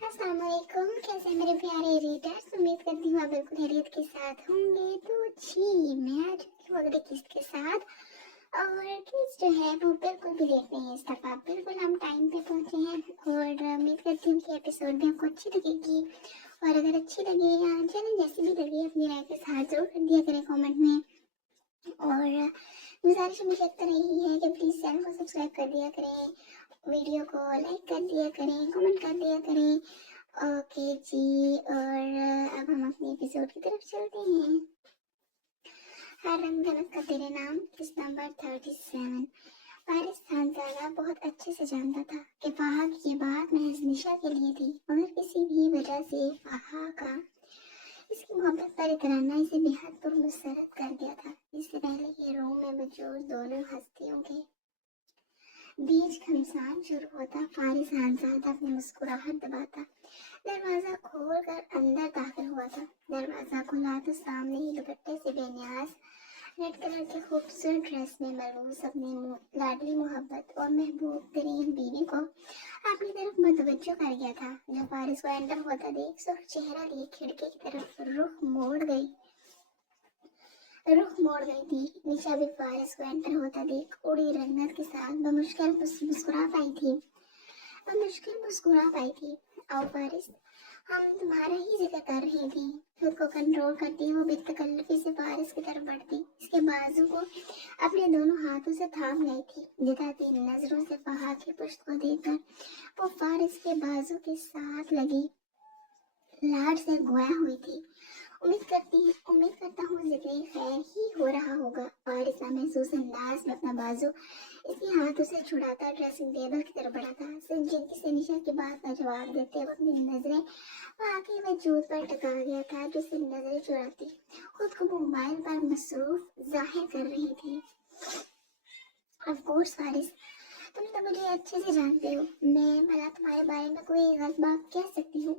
अस्सलाम वालेकुम। कैसे हैं मेरे प्यारे रीडर्स? उम्मीद करती हूँ आप बिल्कुल खैरियत के साथ होंगे। तो जी, मैं आ चुकी हूँ अगली किस्त के साथ। और किस्त जो है वो बिल्कुल भी लेट नहीं है इस दफ़ा, बिल्कुल हम टाइम पे पहुँचे हैं। और उम्मीद करती हूँ कि एपिसोड भी आपको अच्छी लगेगी। और अगर अच्छी लगे या चलें जैसी भी लगे, अपनी राय के साथ ज़रूर कर दिया करें कमेंट में। और गुजारिश मुझे एक तरह यही है कि प्लीज़ चैनल को सब्सक्राइब कर दिया करें, वीडियो को लाइक कर दिया करें, कमेंट कर दिया करें। ओके जी, और अब हम अपने एपिसोड की तरफ चलते हैं। हर रंग ढलक का तेरे नाम, किस्त नंबर 37। फारिस खानजादा बहुत अच्छे से जानता था कि फाहा की ये बात महज निशा के लिए थी, मगर किसी भी वजह से फाहा का इसकी मोहब्बत पर इतराना इसे बेहद पुरमसरत कर दिया था। इससे पहले कि रूम में मौजूद दोनों हस्तियों के बीच घमसान शुरू होता, फारिस खानजादा अपनी मुस्कुराहट दबाता दरवाजा खोलकर अंदर दाखिल हुआ था। दरवाजा खुला तो सामने ही दुपट्टे से बेनियाज रेड कलर के खूबसूरत ड्रेस में मलबूस अपनी लाडली मोहब्बत और महबूब तरीन बीवी को अपनी तरफ मुतवज्जो कर गया था। जो फारिस को एंटर होता देख सुर्ख चेहरा लिए खिड़की की तरफ रुख मोड़ गई थी। निशा भी फारिस को एंटर होता देख उड़ी रंगत के साथ बमुश्किल मुस्कुरा पाई थी। आओ फारिस, हम तुम्हारा ही जिक्र कर रही थी। खुद को कंट्रोल करती वो बेतकल्लुफी से फारिस की तरफ बढ़ती, इसके बाजू को अपने दोनों हाथों से थाम गई थी। जिताती नजरों से फाहा की पुश्त को देखकर वो फारिस के बाजू के साथ लगी लाड से गोया हुई थी। उम्मीद करता हूँ जिक्र खैर ही हो रहा होगा। फारिस महसूस अंदाज में अपना बाजू इसके हाथों से छुड़ाता ड्रेसिंग टेबल की तरफ बढ़ा था। संजीदगी से निशा की बात का जवाब देते वक्त अपनी नजरें वाकई वजूद पर टका गया था, जो उससे नजरें चुराती खुद को मोबाइल पर मसरूफ जाहिर कर रही थी। ऑफ कोर्स फारिस, तुम तो मुझे अच्छे से जानते हो, मैं भला तुम्हारे बारे में कोई गलत बात कह सकती हूँ?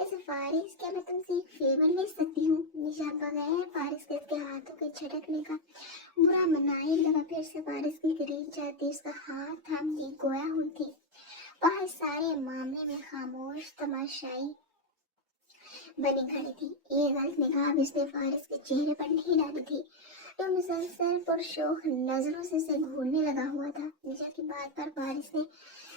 ऐसे फारिस, क्या मैं तुमसे एक फेवर ले सकती हूँ? निशा बगैर फारिस के इसके हाथों के झटकने का बुरा मनाए लगा फिर से फारिस के करीब जाती उसका हाथ थामती गोया हुई थी। वह इस सारे मामले में खामोश तमाशाई बनी खड़ी थी। ये गलत निगाह भी उसने फारिस के चेहरे पर नहीं डाली थी, तो मुसलसल पुरशोक नजरों से उसे घूरने लगा हुआ था। निशा की बात पर फारिस ने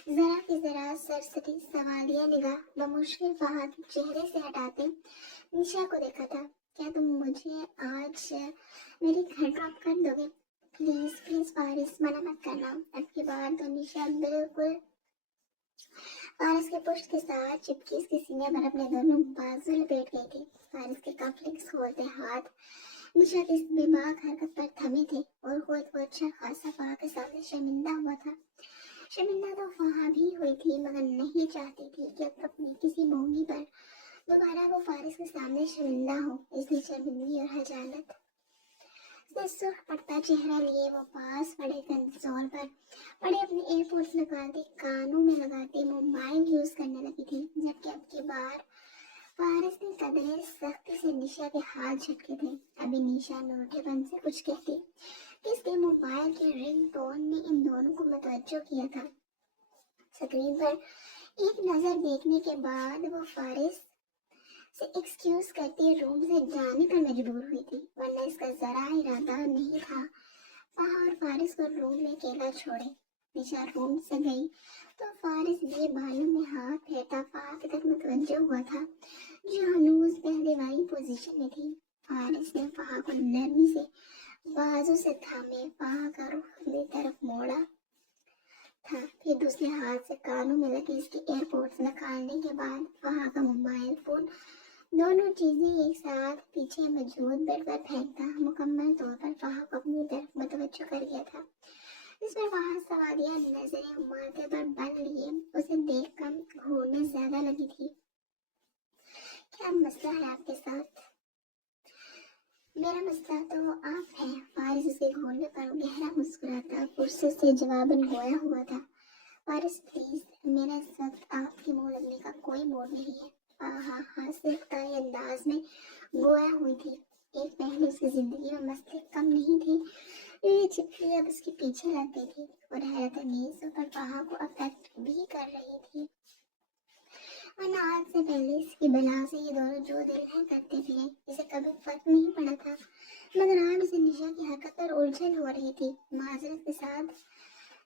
जरा की जरा सरसरी सवालिया निगाह बमुश्किल फाहा के चेहरे से हटाते निशा को देखा था। क्या तुम मुझे आज मेरे घर ड्रॉप कर दोगे? प्लीज प्लीज फारिस, मना मत करना। अब की बार तो निशा बिल्कुल फारिस के पुष्ट के साथ चिपकी इसके सीने पर अपने दोनों बाजू लपेट गई थी। फारिस के कफलिक्स खोलते हाथ निशा की इस बेबाक हरकत पर थमे थे और खुद को अच्छा खासा फाहा के सामने शर्मिंदा हुआ था। शर्मिंदा तो फाहा भी हुई थी, मगर नहीं चाहती थी कि अब अपनी किसी बोंगी पर दोबारा वो फारिस के सामने शर्मिंदा हो। इसलिए शर्मिंदगी और हजालत से सुर्ख पड़ता चेहरा लिए वो पास पड़े कंसोल पर पड़े अपने एयरपोर्ट्स निकालती कानों में लगाते मोबाइल यूज करने लगी थी। जबकि अब की बार फारिस ने कदरे सख्ती से निशा के हाथ झटके थे। अभी निशा नोटेपन से कुछ कहती कि इसके मोबाइल की रिंग टोन ने इन दोनों को मुतवज्जो किया था। स्क्रीन पर एक नजर देखने के बाद वो फारिस से एक्सक्यूज करते रूम से जाने पर मजबूर हुई थी, वरना इसका जरा इरादा नहीं था फाहा और फारिस को रूम में अकेला छोड़े। निशा रूम से गई तो फारिस भी बालों में हाथ फेरता फाहा की तरफ मुतवज्जो हुआ था, जो हनूज पहले वाली पोजीशन में थी। फारिस ने फाहा को नरमी से बाजू से थामे फाहा का रुख अपनी तरफ मोड़ा था, फिर दूसरे हाथ से कानों में लगे इसके एयरपोर्ट्स निकालने के बाद फाहा का मोबाइल फोन दोनों चीजें एक साथ पीछे मौजूद बेड पर फेंकता मुकम्मल तौर पर फाहा को अपनी तरफ मुतवज्जो कर गया था। इसमें फाहा सवालिया नजरें माथे पर बन लिए उसे देख कर घूरने ज्यादा लगी थी। क्या मसला है आपके साथ? मेरा मसला तो आप है। फारिस उसके घूरने पर गहरा मुस्कुराता फुर्सत से जवाबन गोया हुआ था। फारिस प्लीज, मेरा इस वक्त आपके मुंह लगने का कोई मूड नहीं है। हास्यताई अंदाज में गोया हुई थी। एक पहले उसकी जिंदगी में मसले कम नहीं थे, ये चिट्ठी अब उसके पीछे लग गई थी और हैरत अंगेज पर फाहा को अफेक्ट भी कर रही थी। वरना आज से पहले इसकी बला से ये दोनों जो दिल है करते थे, इसे कभी फर्क नहीं पड़ा था। मगर आज उसे निशा की हरकत पर उलझन हो रही थी, माजरत के साथ।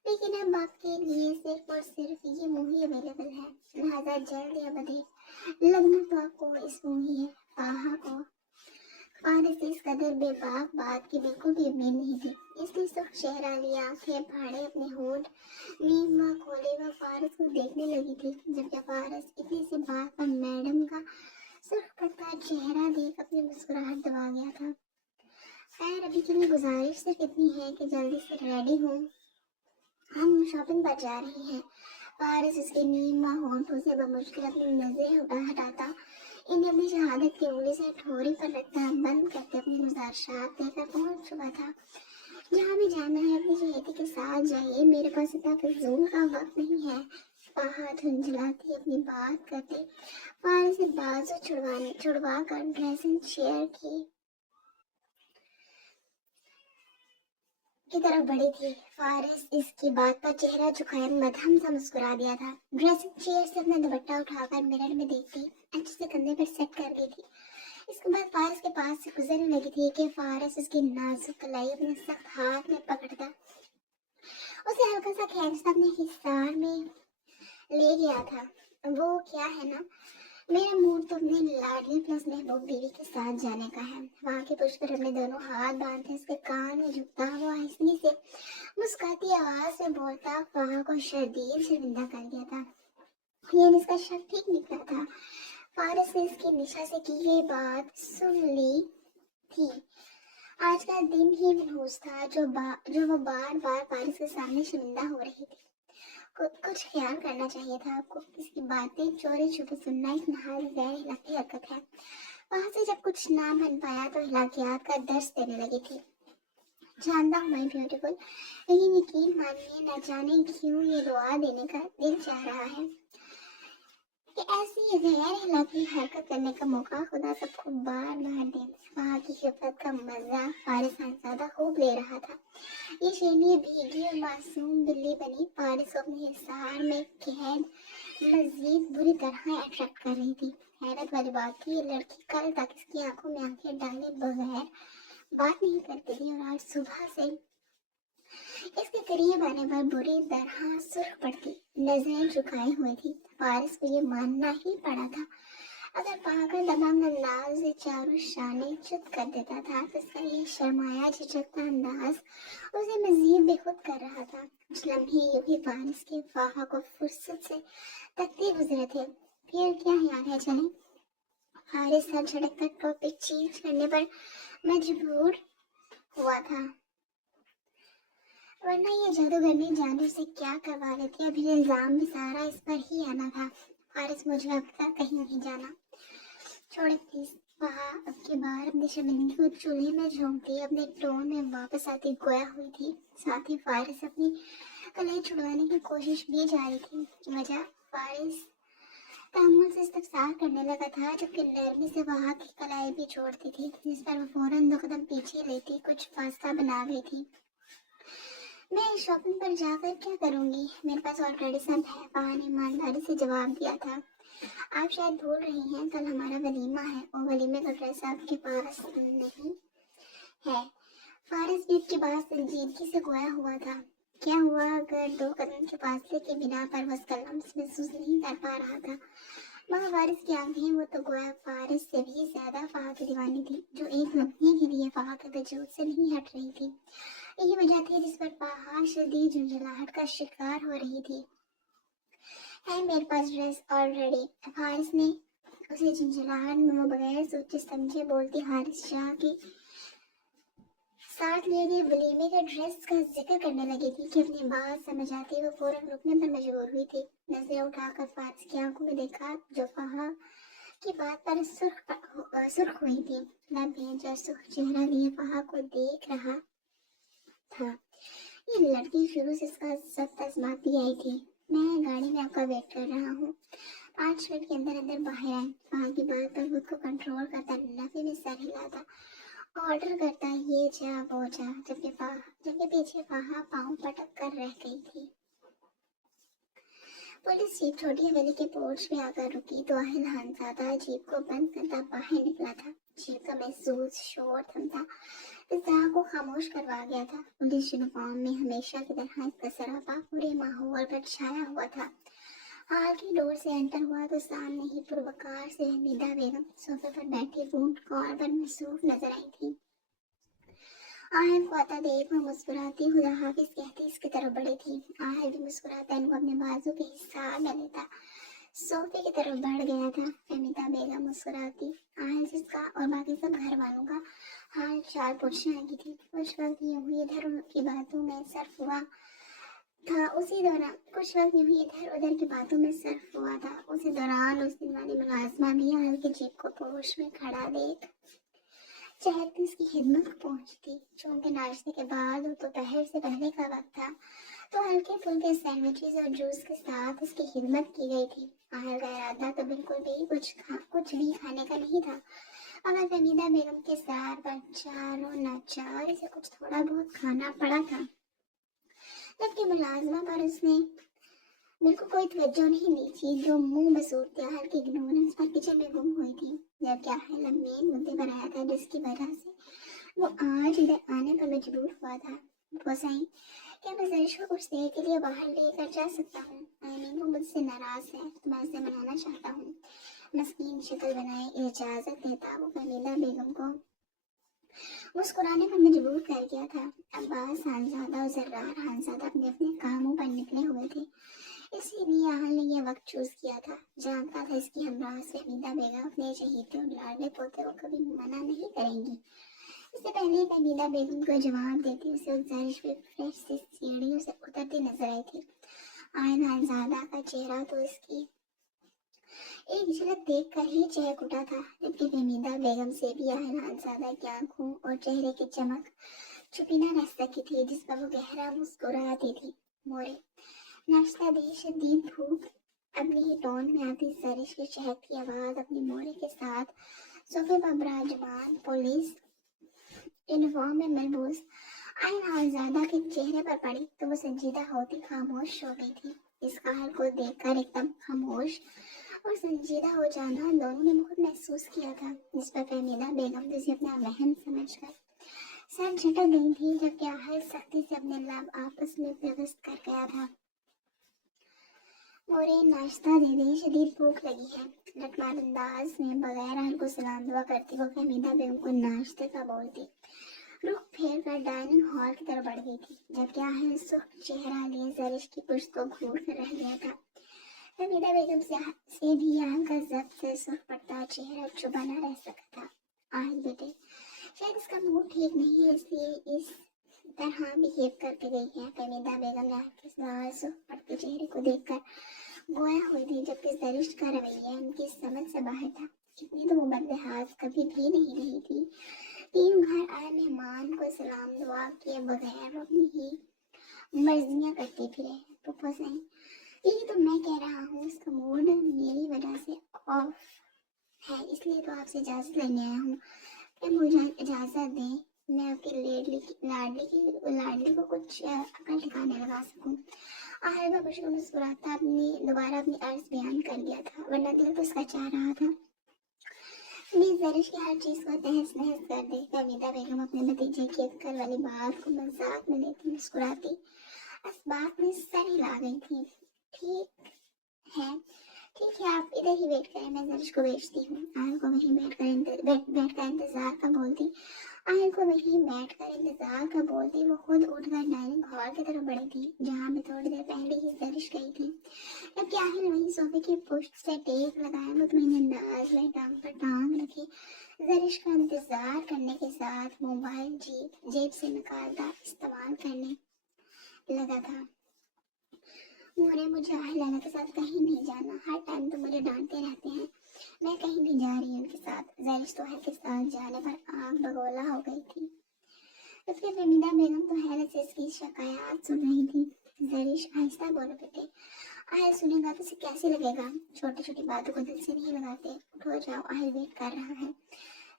लेकिन अब आपके लिए सिर्फ और सिर्फ ये मूव ही अवेलेबल है, लिहाजा जल्द या बधिर लगना तो आपको इस मूव ही है। फाहा को फारिस से इस कदर बेबाक बात की बिल्कुल भी उम्मीद नहीं थी, इसलिए सुख चेहरा लिया, आंखें फाड़े अपने होंठ नीम खोले व फारिस को देखने लगी थी, जबकि फारिस इतनी सी बात पर मैडम का सुर्ख पड़ता चेहरा देख अपनी मुस्कुराहट दबा गया था। खैर अभी के लिए गुजारिश सिर्फ इतनी है कि जल्दी से रेडी हूँ, हम शॉपिंग पर जा रहे हैं। फारिस उसके नीम होंठों से बमुश्किल अपनी नजरें हटाता, इन्हें अपनी शहादत की उंगली से ठोरी पर रखता बंद करके अपनी गुजारिशात देकर पहुंच चुका था। जहाँ भी जाना है अपनी चहेती के साथ जाइए, मेरे पास इतना फिजूल का वक्त नहीं है। फाहा झुंझलाती अपनी बात करते फारिस से बाजू छुड़वा कर ड्रेसिंग चेयर की तरफ बढ़ी थी। फारिस इसकी बात पर चेहरा झुकाए मध्यम सा मुस्कुरा दिया था। ड्रेसिंग चेयर से अपना दुपट्टा उठाकर मिरर में देखती अच्छे से कंधे पर सेट कर ली थी। इसके बाद फारिस के पास से गुजरने लगी थी कि फारिस उसकी नाजुक कलाई अपने सख्त हाथ में पकड़ता उसे हल्का सा खींचता अपने हिसार में ले गया था। वो क्या है ना, मेरा मूड तो अपने लाडली प्लस महबूब बीवी के साथ जाने का है। वहाँ के पुष्प पर अपने दोनों हाथ बांधे उसके कान में झुकता हुआ हंसनी से मुस्कुराती आवाज में बोलता फाहा को शदीद शर्मिंदा कर दिया था। लेकिन इसका शक ठीक निकला था। फारिस ने इसकी निशा से की गई बात सुन ली थी। आज का दिन ही मनहूस था जो वो बार बार फारिस के सामने शर्मिंदा हो रही थी। कुछ ख्याल करना चाहिए था आपको, इसकी बातें चोरी छुपे सुनना एक नहायत गैर इलाकी हरकत है। वहां से जब कुछ ना बन पाया तो इलाकियात का दर्स देने लगी थी। जानता हूँ माय ब्यूटीफुल, लेकिन यकीन मानिए न जाने क्यों ये दुआ देने का दिल चाह रहा है कि ऐसी गैर इलाकी हरकत करने का मौका खुदा सबको बार बार दे। वहाँ की खिफत का मजा फारिस ज्यादा खूब ले रहा था। ये शेरनी भीगी और मासूम बिल्ली बनी फारिस को अपने हिसार में कैद मजीद बुरी तरह अट्रैक्ट कर रही थी। हैरत वाली बात थी, ये लड़की कल तक इसकी आंखों में आंखें डाले बगैर बात नहीं करती थी और आज सुबह से इसके करीब आने पर बुरी तरह सुर्ख पड़ती नजरें झुकाई हुई थी। फारिस को ये मानना ही पड़ा था, अगर पागल दबंग अंदाज से चारों शाने चुप कर देता था तो इसका ये शर्माया झिझकता अंदाज उसे मजीद बेखुद कर रहा था। कुछ लम्हे यूं ही फारिस के फाहा को फुर्सत से तकते गुजरे थे, फिर क्या ख्याल है चले। फारिस सर झटक कर टॉपिक चेंज करने पर मजबूर हुआ था, वरना ये जादूगरनी जानू से क्या करवा लेती। अभी इल्जाम भी सारा इस पर ही आना था। फारिस मुझे अब तक कहीं नहीं जाना, छोड़े प्लीज। वहाँ अब की बार अपनी शर्मिंदगी को चूल्हे में झोंकती अपने टोन में वापस आती गोया हुई थी। साथ ही फारिस अपनी कलाई छुड़वाने की कोशिश भी जारी थी। वजह फारिस तहम्मुल से इस्तफसार करने लगा था, जबकि नरमी से वहाँ की कलाई भी छोड़ती थी, जिस पर वो फौरन 2 कदम पीछे लेती कुछ फासला बना गई थी। मैं शॉपिंग पर जाकर क्या करूंगी, मेरे पास ऑलरेडी सब है, वहाँ ने ईमानदारी से जवाब दिया था। आप शायद भूल रही हैं, कल हमारा वलीमा है और वलीमे का ड्रेस आपके पास नहीं है। फारिस भी की बात संजीदगी से गोया हुआ था। क्या हुआ अगर 2 कदम के फासले के बिना पर वो उसका लम्स महसूस नहीं कर पा रहा था, मगर फारिस की आंखें वो तो गोया फारिस से भी ज्यादा फाहा की दीवानी थी, जो एक लम्हे के लिए फाहा के वजूद से नहीं हट रही थी। यही वजह थी जिस पर फाहा शदीद झुंझलाहट का शिकार हो रही थी। है मेरे पास ड्रेस ऑलरेडी, फारिस ने उसे झुंझलाहट में बगैर सोचे समझे बोलती हारिस शाह की साथ लिए गए वलीमे के ड्रेस का जिक्र करने लगी थी कि अपनी बात समझ आती वो फौरन रुकने पर मजबूर हुई थी। नजरें उठाकर फारिस की आंखों में देखा जो फाहा की बात पर सुर्ख हुई थी। लम्हे जो सुर्ख चेहरा लिए फाहा को देख रहा था। ये लड़की शुरू से इसका सब आजमाती आई थी। मैं गाड़ी में आपका वेट कर रहा हूँ, 5 मिनट के अंदर अंदर बाहर आए। वहाँ की बात पर खुद को कंट्रोल करता नफे में सर हिलाता, ऑर्डर करता ये जा वो जा, जबकि पीछे फाहा पाँव पटक कर रह गई थी। पुलिस जीप छोटी हवेली के पोर्च पे आकर रुकी तो आहिल खानजादा जीप को बंद करता बाहर निकला था। जीप का महसूस शोर थमता फिजा को खामोश करवा गया था। पुलिस यूनिफॉर्म में हमेशा की तरह इसका सरापा पूरे माहौल पर छाया हुआ था। हाल की डोर से एंटर हुआ तो सामने ही पुरवकार से हमीदा बेगम सोफे पर बैठी बूट कॉल पर मसरूफ नजर आई थी। आहिल को आता देख वो मुस्कुराती खुदा हाफिज कहती इसकी तरफ बढ़ी थी। आहिल भी मुस्कुराता इनको अपने बाजू के हिसाब में लेता सोफे की तरफ बढ़ गया था। हमीदा बेगम मुस्कुराती आहिल जिसका और बाकी सब घर वालों का हाल चाल पूछने लगी थी। कुछ वक्त यूं ही इधर की बातों में सर्फ हुआ था। उसी दौरान कुछ वक्त यूं ही इधर उधर की बातों में सर्फ हुआ था। उसी दौरान उस दिन वाली मुलाजमा भी आहिल की जीप को पोश में खड़ा देख चहकती उसकी खिदमत पहुंचती। चूंकि नाश्ते के बाद और दोपहर से पहले का वक्त था तो हल्के फुल्के सैंडविचेस और जूस के साथ उसकी खिदमत की गई थी। आहिल का इरादा तो बिल्कुल भी कुछ भी खाने का नहीं था, मगर हमीदा बेगम के साथ अचार और नाचार से कुछ थोड़ा बहुत खाना पड़ा था। जबकि मुलाजमा पर उसने बिल्कुल कोई तवज्जो नहीं दी थी, जो मुंह बसूरते आहिल की इग्नोरेंस पर किचन में गुम हुई थी। जबकि आहिल मेन मुद्दे पर आया था जिसकी वजह से वो आज इधर आने पर मजबूर हुआ था। वो सही क्या मैं जरिश को कुछ देर के लिए बाहर लेकर जा सकता हूँ? आमीन वो मुझसे नाराज है तो मैं उसे मनाना चाहता हूँ। मस्कीन शक्ल बनाए इजाजत देता वो हमीदा बेगम को मुस्कुराने पर मजबूर कर गया था। अब्बास खानजादा और जर्रार खानजादा अपने अपने कामों पर निकले हुए थे, इसीलिए आहिल ने यह वक्त चूज किया था। जानता था इसकी हमराह से हमीदा बेगम अपने चहीते और लाडले पोते को कभी मना नहीं करेंगी। इससे पहले हमीदा बेगम को जवाब देती उसे उस जरिश पे फ्रेश सी सीढ़ियों से उतरती नजर आई थी। आहिल खानजादा का चेहरा तो इसकी एक झलक देख कर ही चहक उठा था, जबकि हमीदा बेगम से भी आहिल खानजादा की आंखों और चेहरे की चमक छुपी न रह सकी थी, जिस पर वो गहरा मुस्कुराती थी। मोरे नाश्ता दे शदीद भूख अपनी ही टोन में आती सरिश की चहकती आवाज अपनी मोरे के साथ सोफे पर विराजमान पुलिस यूनिफॉर्म में मलबूस आहिल खानजादा के चेहरे पर पड़ी तो वो संजीदा होती खामोश हो गई थी। इस हाल को देखकर एकदम खामोश और संजीदा हो जाना दोनों ने बहुत महसूस किया था, जिस पर हमीदा बेगम जिसे अपना वहम समझकर सर झटक गई थी, जबकि आहिल सख्ती से अपने लब आपस में व्यवस्थ कर गया था। मोरे नाश्ता दे दे शदीद भूख लगी है। लटमार अंदाज में बगैर आहिल को सलाम दुआ करती वो हमीदा बेगम को नाश्ते का बोलती रुख फेर कर डाइनिंग हॉल की तरफ बढ़ गई थी, जबकि आहिल सुर्ख चेहरा लिए जरिश की पुश्त को घूर कर रह गया था। हमीदा बेगम से भी आहिल का जब्त से सुर्ख पड़ता चेहरा छुपा न रह सका था। आहिल बेटे शायद इसका मूड ठीक नहीं है, इसलिए इस तरह बिहेव करके गई है। हमीदा बेगम ने आहिल के लाल सुर्ख पड़ते चेहरे को देखकर गोया हुई थी, जबकि जरिश का रवैया उनकी समझ से बाहर था। इतनी तो वो बदलिहाज कभी भी नहीं रही थी कि यूं घर आए मेहमान को सलाम दुआ किए बगैर वो अपनी ही मर्जियां करती फिरे। पप्पा सही यही तो मैं कह रहा हूँ, इसका मूड मेरी वजह से ऑफ है, इसलिए तो आपसे इजाजत लेने आया हूँ कि मुझे इजाजत दें मैं आपकी लाडली को कुछ अकल ठिकाने लगा सकूं। आहिल का मुश्किल मुस्कुराता दोबारा अपनी अर्ज बयान कर गया था, वरना दिल तो उसका चाह रहा था मैं जरिश की हर चीज को तहस नहस कर दे। हमीदा बेगम अपने भतीजे की अक्कल वाली बात को मजाक में लेती मुस्कुराती इस बात में सर हिला गई थी। ठीक है आप इधर ही वेट करें, मैं जरिश को भेजती हूँ। आहिल को वहीं बैठकर इंतजार का बोलती वो खुद उठकर डाइनिंग हॉल की तरफ बढ़ी थी, जहाँ मैं थोड़ी देर पहले ही जरिश गई थी। जबकि आहिल वहीं सोफे की पुश्त से टेक लगाए मुतमईन अंदाज में टांग पर टांग रखे जरिश का इंतजार करने के साथ मोबाइल जेब से निकालता इस्तेमाल करने लगा था। मोरे मुझे आहिल लाला के साथ कहीं नहीं जाना, हर टाइम तो मुझे डांटते रहते हैं, मैं कहीं नहीं जा रही उनके साथ। जरिश तो के साथ जाने पर आग बगोला हो गई थी, जबकि हमीदा बेगम तो हैरत से इसकी शिकायत सुन रही थी। जरिश आहिस्ता बोल बेटे आहिल सुनेगा तो उसे कैसे लगेगा, छोटी छोटी बातों को दिल से नहीं लगाते, उठो जाओ आहिल वेट कर रहा है।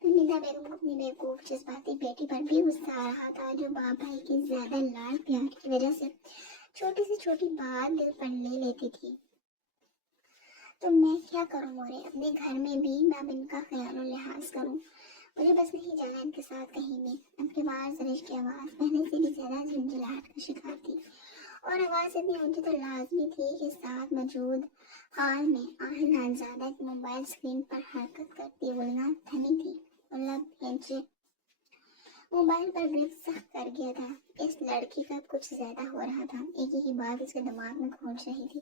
हमीदा बेगम को अपनी बेवकूफ जज्बाती बेटी पर भी गुस्सा आ रहा था, जो बाप भाई की ज्यादा लाड प्यार की वजह से छोटी से छोटी बात दिल पर ले लेती थी। तो मैं क्या करूँ मोरे, अपने घर में भी मैं अब इनका ख्याल और लिहाज करूँ। मुझे बस नहीं जाना इनके साथ कहीं भी। अब के बाद जरीश की आवाज़ पहले से भी ज़्यादा झुंझलाहट का शिकार थी, और आवाज़ इतनी ऊंची तो लाजमी थी कि साथ मौजूद हाल में आहिल नाज़ादा की मोबाइल स्क्रीन पर हरकत करती उंगलियां थमी थी और लब खींचे मोबाइल पर ग्रिप सख्त कर गया था। इस लड़की का कुछ ज्यादा हो रहा था, एक ही बात उसके दिमाग में खोज रही थी।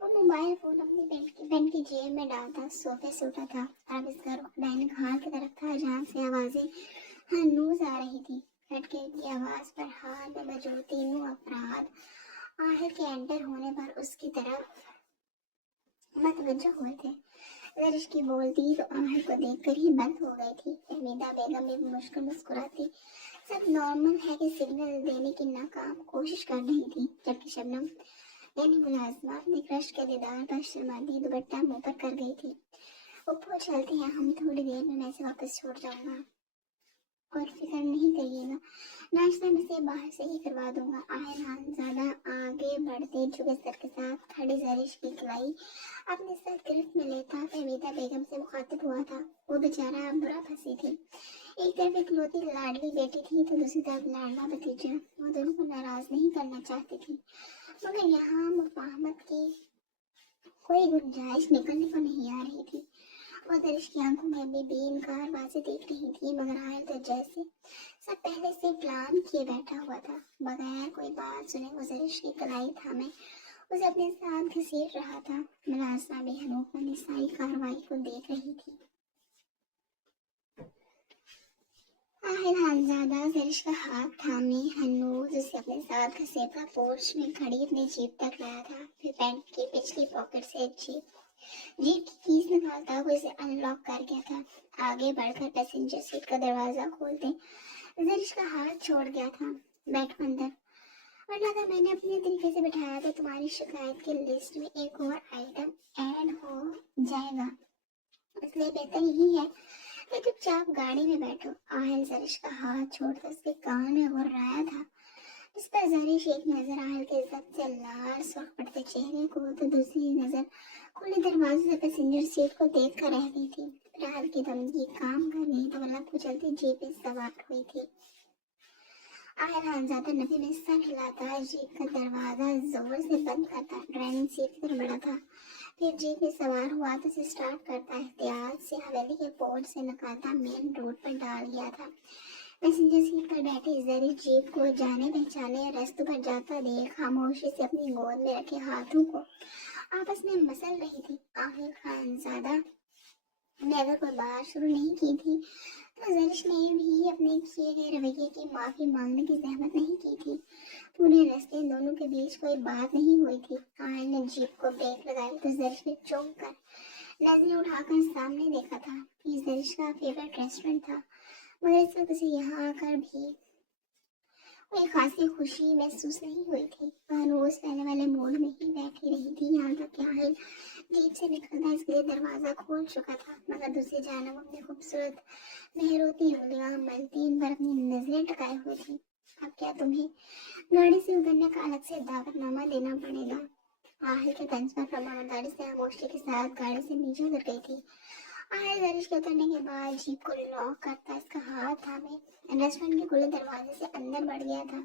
वो मोबाइल फोन अपनी पैंट की जेब में डालता सोफे से उठा था और अब इसका रुख डाइनिंग हॉल की तरफ था, जहाँ से आवाजें हनूज आ रही थी। लड़के की आवाज पर हाल में मौजूद तीनों अपराध आहिर के एंटर होने पर उसकी तरफ मतवज्जो हुए थे। जरिश की बोलती तो आहिर को देखकर ही बंद हो गई थी। हमीदा बेगम भी मुश्किल मुस्कुराती सब नॉर्मल है कि सिग्नल देने की नाकाम कोशिश कर रही थी, जबकि शबनम यानी मुलाजमा अपने क्रश के दीदार पर शर्माती दुपट्टा मुंह पर कर गई थी। ऊपर चलते हैं हम, थोड़ी देर में मैं से वापस छोड़ जाऊंगा और फिक्र नहीं करिएगा, नाश्ता मैं से बाहर से ही करवा दूंगा। आहिर ज्यादा आगे बढ़ते झुके सर के साथ खड़ी जरिश की कलाई अपने साथ गिरफ्त में लेता हमीदा बेगम से मुखातिब हुआ था। वो बेचारा बुरा फंसी थी, एक तरफ इकलौती लाडली बेटी थी तो दूसरी तरफ लाडला भतीजा। वो दोनों को नाराज नहीं करना चाहती थी, मगर यहाँ मुफाहमत की कोई गुंजाइश निकलने को नहीं आ रही थी। वो दरिश की आंखों में भी बेइनकार बातें देख रही थी, मगर आयल तो जैसे सब पहले से प्लान किए बैठा हुआ था। बगैर कोई बात सुने वो दरिश की कलाई थामे उसे अपने साथ घसीट रहा था। मुलाजमा भी हनूफ में सारी कार्रवाई को देख रही थी। आहिर खानजादा जरिश का हाथ थामे हनूज उसे अपने साथ घसीटता पोर्च में खड़ी अपनी जीप तक लाया था। फिर पैंट की पिछली पॉकेट से जीप की कीज निकालता हुआ इसे अनलॉक कर गया था। आगे बढ़कर पैसेंजर सीट का दरवाजा खोलते जरिश का हाथ छोड़ गया था। बैठो अंदर, वरना अगर मैंने अपने तरीके से बिठाया तो तुम्हारी शिकायत की लिस्ट में एक और आइटम ऐड हो जाएगा, इसलिए बेहतर यही है कि चुपचाप गाड़ी में बैठो। आहिल जरिश का हाथ छोड़कर उसके कान में गुर्राया था। इस पर जरिश एक नजर आहिल के इज्जत से लाल सुर्ख पड़ते चेहरे को तो दूसरी नजर खुले दरवाजे से पैसेंजर सीट को देख कर रह गई थी। रात की धमकी काम कर गई तो गला कुचलती जीप में सवार हुई थी। आहिर खानजादा नफी में सर हिलाता जीप का दरवाजा जोर से बंद करता ड्राइविंग सीट पर बढ़ा था। फिर जीप में सवार हुआ तो उसे स्टार्ट करता एहतियात से हवेली के पोर्ट से निकालता मेन रोड पर डाल गया था। पैसेंजर सीट पर बैठी जरिश जीप को जाने पहचाने रास्तों पर जाता देख खामोशी से अपनी गोद में रखे हाथों को आपस में मसल रही थी। आहिर खानजादा ने अगर कोई बात शुरू नहीं की थी तो जरिश ने भी अपने किए गए रवैये की माफी मांगने की जहमत नहीं की थी। पूरे रास्ते दोनों के बीच कोई बात नहीं हुई थी। आहिर ने जीप को ब्रेक लगाई तो जरिश ने चौंक कर नजरें उठाकर सामने देखा था। ये जरिश का फेवरेट रेस्टोरेंट था, मगर इस वक्त उसे यहाँ आकर भी कोई खासी खुशी महसूस नहीं हुई थी। रोज पहले वाले मूड में ही बैठी रही थी, यहाँ तक कि आहिल जीप से निकलता इसके लिए दरवाजा खोल चुका था, मगर दूसरी जानब अपनी खूबसूरत मेहरोती उंगलियां मलतीन पर अपनी नजरें टकाए हुई थी। अब क्या तुम्हें गाड़ी से उतरने का अलग से दावतनामा देना पड़ेगा? आहिल के तंज पर प्रमाणदारी से खामोशी के साथ गाड़ी से नीचे उतर गई थी। आहिल जरिश के उतरने के बाद जीप को लॉक करता इसका हाथ थामे रेस्टोरेंट के खुले दरवाजे से अंदर बढ़ गया था।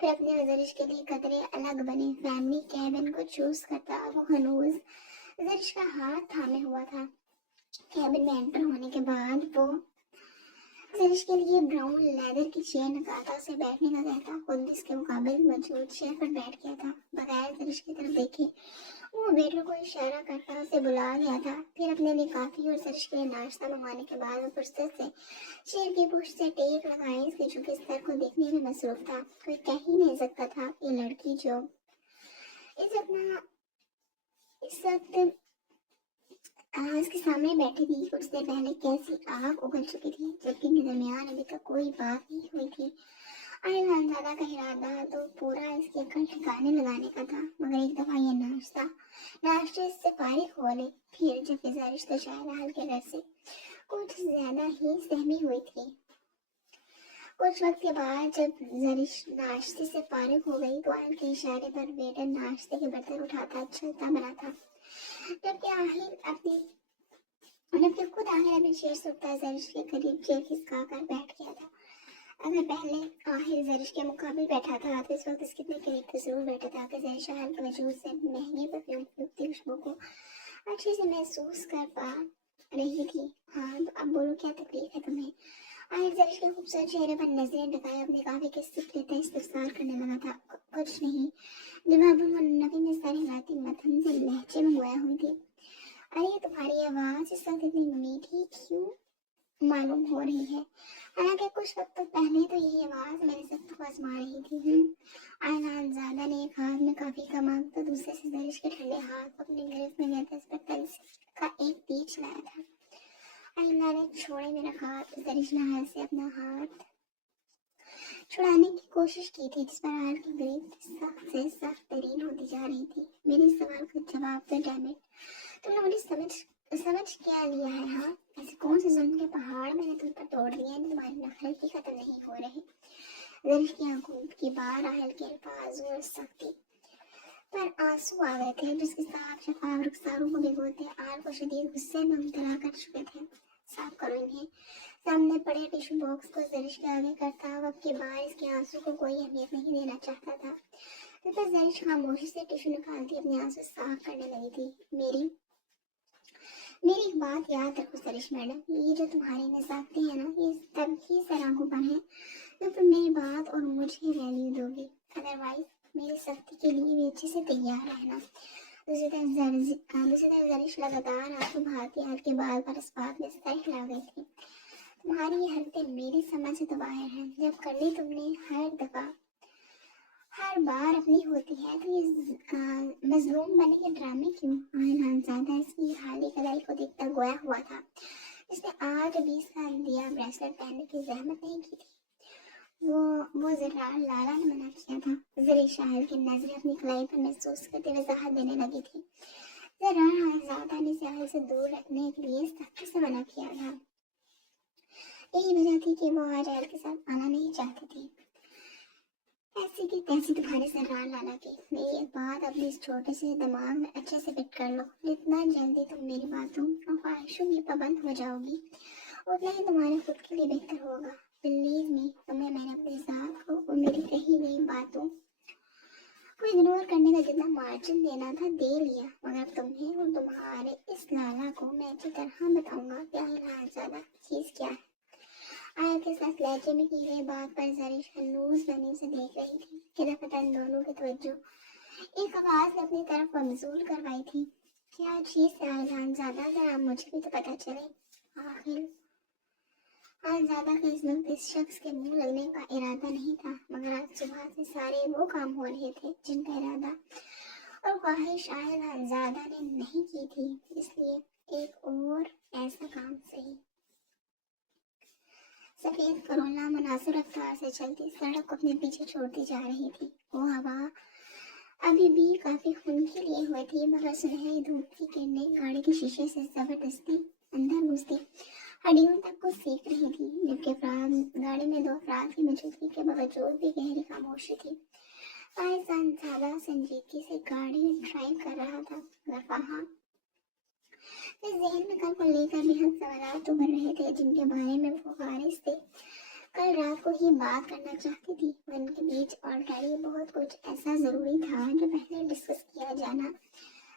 फिर अपने जरिश के लिए कतरे अलग बने फैमिली कैबिन को चूज करता वो हनूज जरिश का हाथ थामे हुआ था। कैबिन में एंटर होने के बाद वो जरिश के लिए ब्राउन लेदर की चेयर निकालता उसे बैठने का कहता, खुद इसके मुकाबले मौजूद चेयर पर बैठ गया था। बगैर जरिश की तरफ देखे वो वेटर को इशारा करता उसे बुला गया था। फिर अपने लिए काफी और जरिश के लिए नाश्ता मंगवाने के बाद वो फुर्सत से चेयर की पुष्ट से टेक लगाए इसके झुके सर को देखने में मसरूफ था। कोई कह ही नहीं सकता था ये लड़की जो इस वक्त इसके सामने बैठी थी कुछ देर पहले कैसी आग उगल चुकी थी, जबकि इनके दरमियान अभी तक कोई बात नहीं हुई थी। आहिल खानजादा का इरादा तो पूरा इसके अकल ठिकाने लगाने का था, मगर एक दफा ये नाश्ते से फारिग हो ले। फिर जब जरिश तो शायद आहिल के घर से कुछ ज्यादा ही सहमी हुई थी। कुछ वक्त के बाद जब जरिश नाश्ते से फारिग हो गई तो आहिल के इशारे पर वेटर नाश्ते के बर्तन उठाता चलता बना था, जबकि आहिर अपनी मतलब कि खुद आहिर अपने शेर सुरता जरिश के करीब जेब खिसका कर बैठ गया था। अगर पहले आहिर जरिश के मुकाबले बैठा था तो इस वक्त इसके इतने करीब तो जरूर बैठा था कि जरिश आहल के वजूद से महंगे परफ्यूम की खुशबू को अच्छे से महसूस कर पा रही थी। हाँ, तो अब बोलो क्या तकलीफ है तुम्हें? आहिर जरिश के खूबसूरत चेहरे पर नजरें टिकाए अपने काफी के सिप लेता इस्तफसार करने लगा था। कुछ नहीं, जवाब नबी में सर हिलाती मथन से लहजे में गोया हुई थी। अरे तुम्हारी आवाज इस वक्त इतनी मीठी क्यों मालूम हो रही है? हालांकि कुछ वक्त तक पहले तो यही आवाज मेरे सख्त को आजमा रही थी। आयलानज़ादा ने एक हाथ में काफी का मांग तो दूसरे से जरिश के ठंडे हाथ को अपनी गिरफ्त में लेकर इस पर तंज का एक तीर चलाया था। आयला ने छोड़े मेरा हाथ। जरिश ने से अपना हाथ छुड़ाने की कोशिश की थी जिस पर हाल की गिरफ्त सख्त से सख्त तरीन होती जा रही थी। मेरे सवाल का जवाब तो डैमेट तुमने मुझे समझ क्या लिया है? हाँ, ऐसे कौन से जुल्म के पहाड़ मैंने तुम पर तोड़ दिए हैं? तुम्हारी नफरत की खत्म नहीं हो रही। जरिश की आंखों की बार आहल के अल्फाज और सख्ती पर आंसू आ गए थे जिसके साफ शफाफ रुखसारों को भिगोते आल को शदीद गुस्से में मुबतला कर चुके थे। साफ करो इन्हें। सामने पड़े टिश्यू बॉक्स को जरिश के आगे करता अब के बार इसके आंसू को कोई अहमियत नहीं देना चाहता था। तो जरिश खामोशी से टिश्यू निकालती अपने आंसू साफ करने लगी थी। मेरी एक बात याद रखो जरिश मैडम, ये जो तुम्हारी नज़ाकतें हैं ना, ये तब ही सराखों है जब तुम मेरी बात और मुझे वैल्यू दोगे। अदरवाइज मेरी सख्ती के लिए भी अच्छे से तैयार रहना। दूसरी तरफ जरिश लगातार आंसू बहाती हाल के बाद पर इस बात में सर हिला गई थी। तुम्हारी ये हरकतें मेरी समझ से तो बाहर हैं। जब करनी तुमने हर बार अपनी होती है तो ये मजलूम बने के ड्रामे क्यों? आयलानज़ादा इसकी हाली कलाई को देखता गोया हुआ था जिसने आज 20 साल दिया ब्रेसलेट पहनने की जहमत नहीं की थी। वो जरा लाला ने मना किया था। जरिश आहल की नजरें अपनी कलाई पर महसूस करते हुए वजाहत देने लगी थी। जरा आयलानज़ादा ने इसे आहल से दूर रखने के लिए सख्ती से मना किया था। यही वजह थी कि वो आज आहल के साथ आना नहीं चाहती थी। ऐसी की तैसी तुम्हारे सरदार लाला की। मेरी एक बात अपने इस छोटे से दिमाग में अच्छे से फिट कर लो। जितना जल्दी तुम मेरी बातों और ख्वाहिशों की पाबंद हो जाओगी उतना ही तुम्हारे खुद के लिए बेहतर होगा। बिलीव मी, तुम्हें मैंने अपनी जात को और मेरी कही गई बातों को इग्नोर करने का जितना मार्जिन देना था दे लिया, मगर तुम्हें और तुम्हारे इस लाला को मैं अच्छी तरह बताऊंगा क्या आयलानज़ादा चीज क्या है। आया के साथ लहजे में की गई बात पर जरिश हन्नूस बनी से देख रही थी कि दफतन दोनों की तवज्जो एक आवाज ने अपनी तरफ मबजूल करवाई थी। क्या चीज है आयलानज़ादा, जरा मुझे भी तो पता चले। आखिर आयलानज़ादा का इस वक्त इस शख्स के मुंह लगने का इरादा नहीं था, मगर आज सुबह से सारे वो काम हो रहे थे जिनका इरादा और ख्वाहिश आयलानज़ादा ने नहीं की थी। इसलिए एक और ऐसा काम सही। सफेद करोला मुनासिब रफ्तार से चलती सड़क को अपने पीछे छोड़ती जा रही थी। वो हवा अभी भी काफी खुनकी लिए हुए थी, मगर सुनहरी धूप की किरणें गाड़ी के शीशे से जबरदस्ती अंदर घुसती हड्डियों तक को सेक रही थी। जबकि गाड़ी में 2 अफराद की मौजूदगी के बावजूद भी गहरी खामोशी थी। आयलानज़ादा संजीदगी से गाड़ी ड्राइव कर रहा था, मगर वहाँ इस जहन में कल को लेकर बेहद सवालात उभर रहे थे जिनके बारे में वो वारिस थे कल रात को ही बात करना चाहती थी। उनके बीच ऑलरेडी बहुत कुछ ऐसा जरूरी था जो पहले डिस्कस किया जाना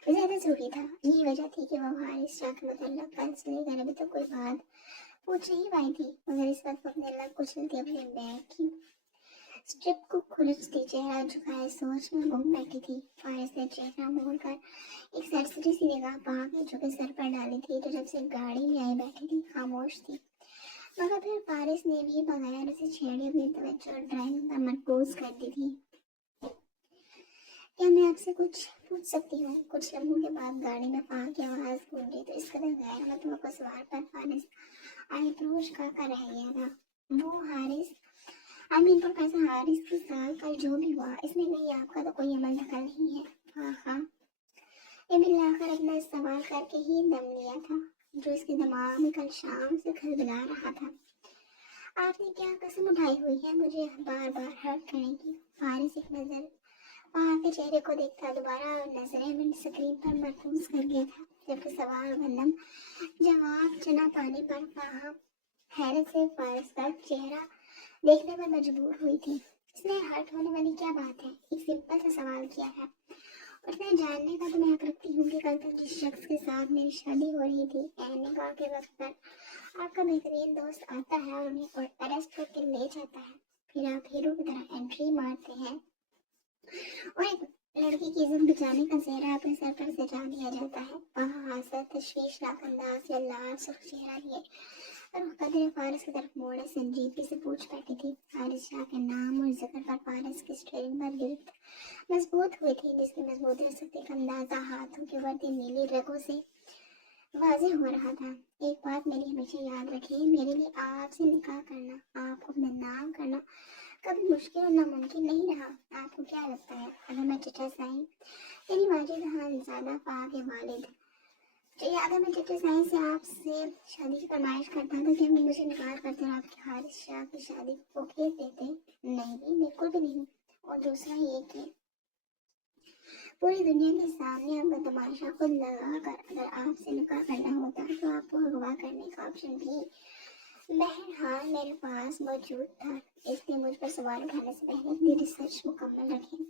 ज्यादा जरूरी था। यही वजह थी कि वो वारिस शाह के मतलब कल से लेकर अभी तक कोई बात पूछ नहीं पाई थी, मगर इस वक्त अपने लग कुचलती अपने बैग की स्ट्रिप को खुरचती चेहरा झुकाए सोच में गुम बैठी थी। फारिस ने चेहरा मोड़कर एक सरसरी सी निगाह पाक ने झुके सर पर डाली थी तो जब से गाड़ी में आई बैठी थी खामोश थी, मगर फिर फारिस ने भी बगैर उसे छेड़े अपनी तवज्जो ड्राइविंग पर मरकूज कर दी थी। क्या मैं आपसे कुछ पूछ सकती हूँ? कुछ लम्हों के बाद गाड़ी में पाक की आवाज गूंजी तो इस कदर गैर मतमुआ सवाल पर फारिस आईब्रोज का रह गया था। वो हारिस प्रोफेसर हारिस के साथ कल जो भी हुआ इसमें कहीं आपका तो कोई अमल दखल नहीं है? हाँ, एमिल आकर अपना सवाल करके ही दम लिया था जो इसके दिमाग में कल शाम से खलबला रहा था। आपने क्या कसम उठाई हुई है मुझे बार बार हर्ट करने की? फारिस एक नजर वहाँ के चेहरे को देखता दोबारा नजरें में स्क्रीन पर मरकूज कर गया था। जबकि सवाल गंदम जवाब न पाने पर वहाँ हैरत से फारिस का चेहरा देखने पर मजबूर हुई थी। इसमें हर्ट होने वाली क्या बात है? एक सिंपल सा सवाल किया है। उसने जानने का तो मैं हक रखती हूँ कि कल तक जिस शख्स के साथ मेरी शादी हो रही थी, निकाह के वक्त पर आपका बेहतरीन दोस्त आता है और उन्हें अरेस्ट करके ले जाता है। फिर आप हीरो की तरह एंट्री मारते हैं और एक लड़की की इज्जत बचाने का सेहरा अपने सर पर सजा दिया जाता है। वहाँ हादसा तशवीशनाक अंदाज या लाल सुर्ख चेहरा लिए और कदर फारिस की तरफ मोड़े संजीदगी से पूछ बैठी थी। हारिस शाह के नाम और जिक्र पर फारिस की स्टीयरिंग पर गिरफ्त मजबूत हुई थी, जिसकी मजबूती और सख्ती का अंदाजा हाथों की बढ़ती नीली रगों से वाज़ेह हो रहा था। एक बात मेरी हमेशा याद रखिए, मेरे लिए आपसे निकाह करना, आपको अपने नाम करना कभी मुश्किल और नामुमकिन नहीं रहा। आपको क्या लगता है अगर मैं चचा साईं यानी माजिद खानज़ादा पाक के वालिद अगर मैं चचा साईं से आपसे शादी की फरमाइश करता तो क्या वो मुझे इनकार करते और आपके हारिस शाह की शादी को भेज देते? नहीं, बिल्कुल भी नहीं। और दूसरा ये कि पूरी दुनिया के सामने आपका तमाशा खुद लगा कर अगर आपसे निकाह करना होता तो आपको अगवा करने का ऑप्शन भी बहरहाल मेरे पास मौजूद था। इसलिए मुझ पर सवाल उठाने से पहले अपनी रिसर्च मुकम्मल रखें।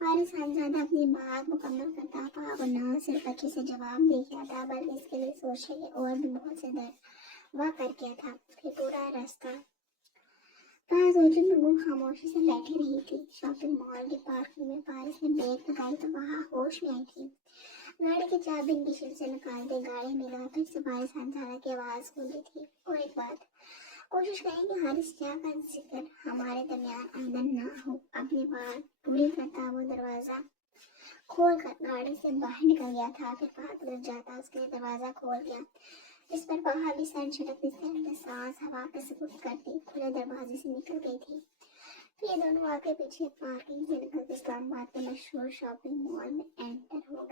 फारिस खानज़ादा अपनी बात मुकम्मल करता था और न सिर्फ अच्छे से जवाब दे गया था, बल्कि इसके लिए सोचने के और भी बहुत से दर वाह कर गया था। फिर पूरा रास्ता में वो खामोशी से बैठी रही थी। शॉपिंग मॉल के पार्किंग में फारिस ने ब्रेक लगाई तो वहाँ होश में आई थी। गाड़ी की चाबी इनकी शीट से निकालते गाड़ी में लगा फिर से फारिस खानज़ादा की आवाज़ गूंजी थी। और एक बात कोशिश करें कि हारिस शाह का जिक्र हमारे दरमियान आइंदा ना हो। अपनी बात पूरी करता वो दरवाजा खोल कर गाड़ी से बाहर निकल गया था। फिर बात लग जाता उसके लिए दरवाजा खोल गया, इस पर वहाँ भी सर झटकती से सांस हवा पे सुकुत करती खुले दरवाजे से निकल गई थी। फिर ये दोनों आगे पीछे पार्किंग से निकल के इस्लामाबाद के मशहूर शॉपिंग मॉल में एंटर हो